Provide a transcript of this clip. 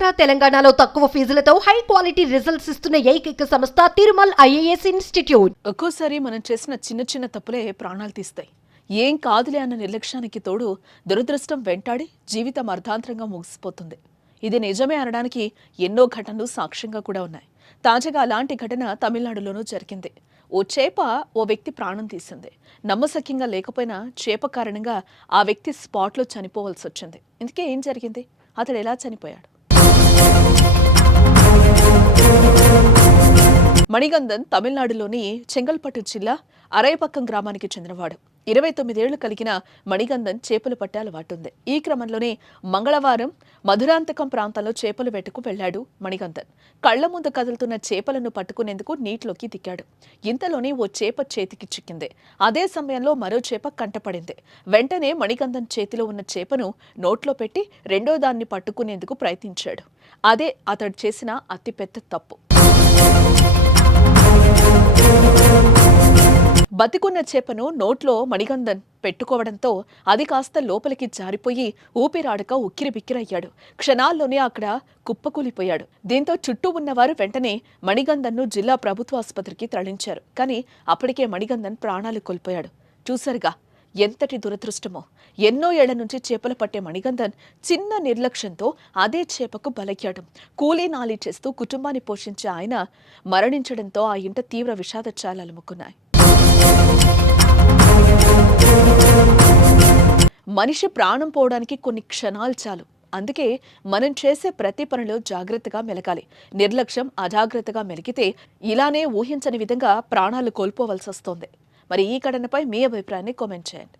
ఆంధ్ర తెలంగాణలో తక్కువ ఫీజులతో high quality results ఇస్తున్న ఏకైక సంస్థ తిరుమల్ ఐఏఎస్ ఇన్స్టిట్యూట్. ఒక్కోసారి మనం చేసిన చిన్న చిన్న తప్పులే ప్రాణాలు తీస్తాయి. ఏం కాదులే అన్న నిర్లక్ష్యానికి తోడు దురదృష్టం వెంటాడి జీవితం అర్ధాంతరంగా ముగిసిపోతుంది. ఇది నిజమే అనడానికి ఎన్నో ఘటనలు సాక్ష్యంగా కూడా ఉన్నాయి. తాజాగా అలాంటి ఘటన తమిళనాడులోనూ జరిగింది. ఓ చేప ఓ వ్యక్తి ప్రాణం తీసింది. నమ్మశక్యంగా లేకపోయినా చేప కారణంగా ఆ వ్యక్తి స్పాట్లో చనిపోవాల్సి వచ్చింది. ఇందుకే ఏం జరిగింది? అతడు ఎలా చనిపోయాడు? మణిగంధన్ తమిళనాడులోని చెంగల్పట్టు జిల్లా అరైపక్కం గ్రామానికి చెందినవాడు. 29 ఏళ్లు కలిగిన మణిగంధన్ చేపలు పట్టే అలవాటుంది. ఈ క్రమంలోనే మంగళవారం మధురాంతకం ప్రాంతంలో చేపలు వేటకు వెళ్లాడు మణిగంధన్. కళ్ల ముందు కదులుతున్న చేపలను పట్టుకునేందుకు నీటిలోకి దిగాడు. ఇంతలోనే ఓ చేప చేతికి చిక్కింది. అదే సమయంలో మరో చేప కంటపడింది. వెంటనే మణిగంధన్ చేతిలో ఉన్న చేపను నోట్లో పెట్టి రెండో దాన్ని పట్టుకునేందుకు ప్రయత్నించాడు. అదే అతడు చేసిన అతిపెద్ద తప్పు. బతికున్న చేపను నోట్లో మణిగంధన్ పెట్టుకోవడంతో అది కాస్త లోపలికి జారిపోయి ఊపిరాడక ఉక్కిరిబిక్కిరయ్యాడు. క్షణాల్లోనే అక్కడ కుప్పకూలిపోయాడు. దీంతో చుట్టూ ఉన్నవారు వెంటనే మణిగంధన్ను జిల్లా ప్రభుత్వ ఆసుపత్రికి తరలించారు. కానీ అప్పటికే మణిగంధన్ ప్రాణాలు కోల్పోయాడు. చూసారుగా ఎంతటి దురదృష్టమో. ఎన్నో ఏళ్ల నుంచి చేపలు పట్టే మణిగంధన్ చిన్న నిర్లక్ష్యంతో అదే చేపకు బలయ్యాడు. కూలీ నాలి చేస్తూ కుటుంబాన్ని పోషించే ఆయన మరణించడంతో ఆ ఇంట తీవ్ర విషాద ఛాయలు అలుముకున్నాయి. మనిషి ప్రాణం పోవడానికి కొన్ని క్షణాలు చాలు. అందుకే మనం చేసే ప్రతి పనిలో జాగ్రత్తగా మెలగాలి. నిర్లక్ష్యం, అజాగ్రత్తగా మెలిగితే ఇలానే ఊహించని విధంగా ప్రాణాలు కోల్పోవలసి వస్తోంది. మరి ఈ ఘటనపై మీ అభిప్రాయాన్ని కామెంట్ చేయండి.